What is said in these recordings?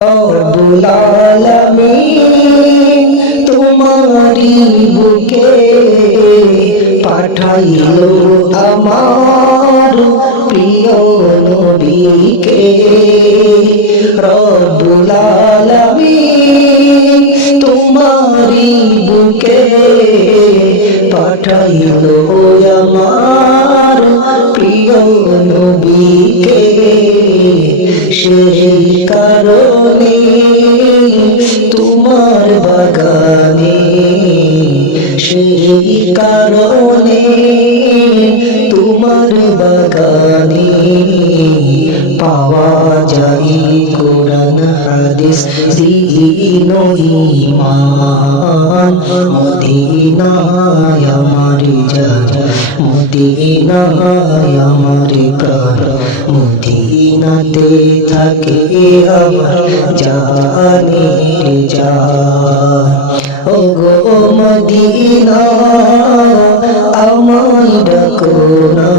রব্বুল আলামিন তোমারি বুকে পাঠাইলো আমার প্রিয় নবীকে। রব্বুল আলামিন তোমারি বুকে পাঠাইলো আমার প্রিয় নবীকে। সেই কারণে তোমার বাগানে, সেই কারণে তোমার বাগানে পাওয়া যায় কোরআন হাদিস দ্বীন ও ঈমান। মদিনায় আমার জান, মদিনায় আমার প্রাণ, মদিনাতে থাকে আমার জানের জান। ও গো মদিনা আমায় ডাকো না,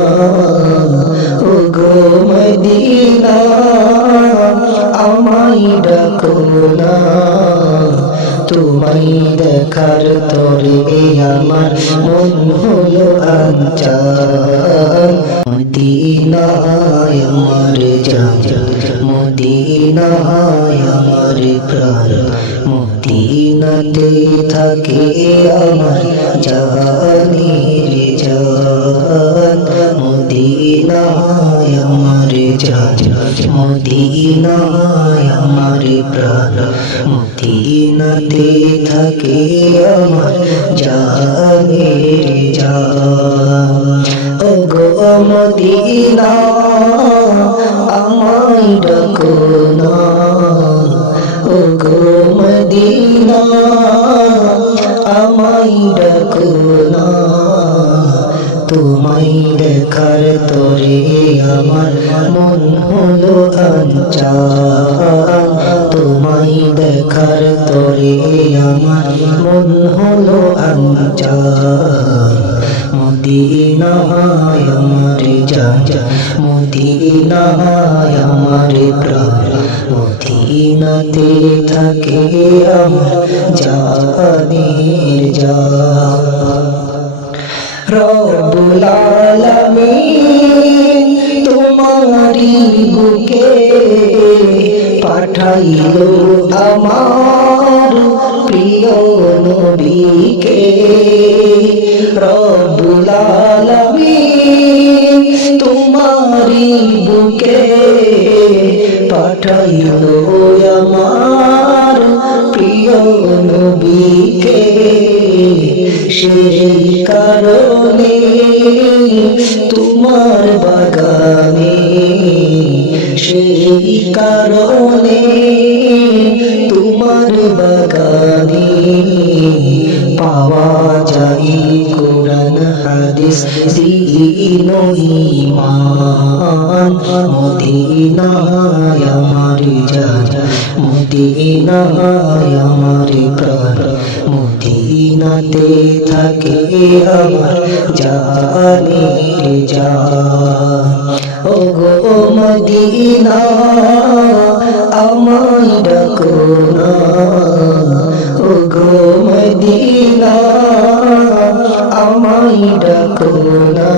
ও গো মদিনা আমায় ডাকো না। তোমায় দেখার তরে আমার মন হলো আনচান। মদিনায় আমার জান, মদিনায় আমার প্রাণ, মদিনাতে থাকে আমার জানের জান। মদিনায় আমার জান, মদিনায় আমার প্রাণ, মদিনাতে থাকে আমার জানের জান। ও গো মদিনা আমায় ডাকো না, ও গো মদিনা আমায় ডাকো না। তোমায় দেখার তরে আমার মন হলো আনচান। তোমায় দেখার তরে আমার মন হলো আনচান। মদিনায় আমার জান, মদিনায় আমার প্রাণ, মদিনাতে থাকে আমার জানের জান। রব্বুল আলামিন তোমারি বুকে পাঠাইলো আমার প্রিয় নবীকে। রব্বুল আলামিন তোমারি বুকে পাঠাইলো আমার প্রিয় নবীকে। সেই কারণে তোমার বাগানে, সেই কারণে তোমার বাগানে পাওয়া যায় কোরআন হাদিস দ্বীন ও ঈমান। মদিনায় আমার জান, মদিনায় আমার প্রাণ, মদিনাতে থাকে আমার জানের জান। ও গো মদিনা আমায় ডাকো না, ও গো মদিনা আমায় ডাকো না।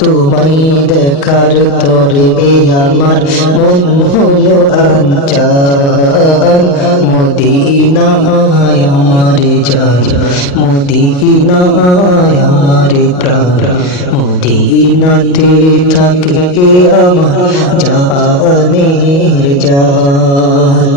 তোমায় দেখার তরে আমার মন হলো আনচান। মদিনায় আমার জান, মদিনায় আমার প্রাণ, মদিনাতে থাকে আমার জানের জান।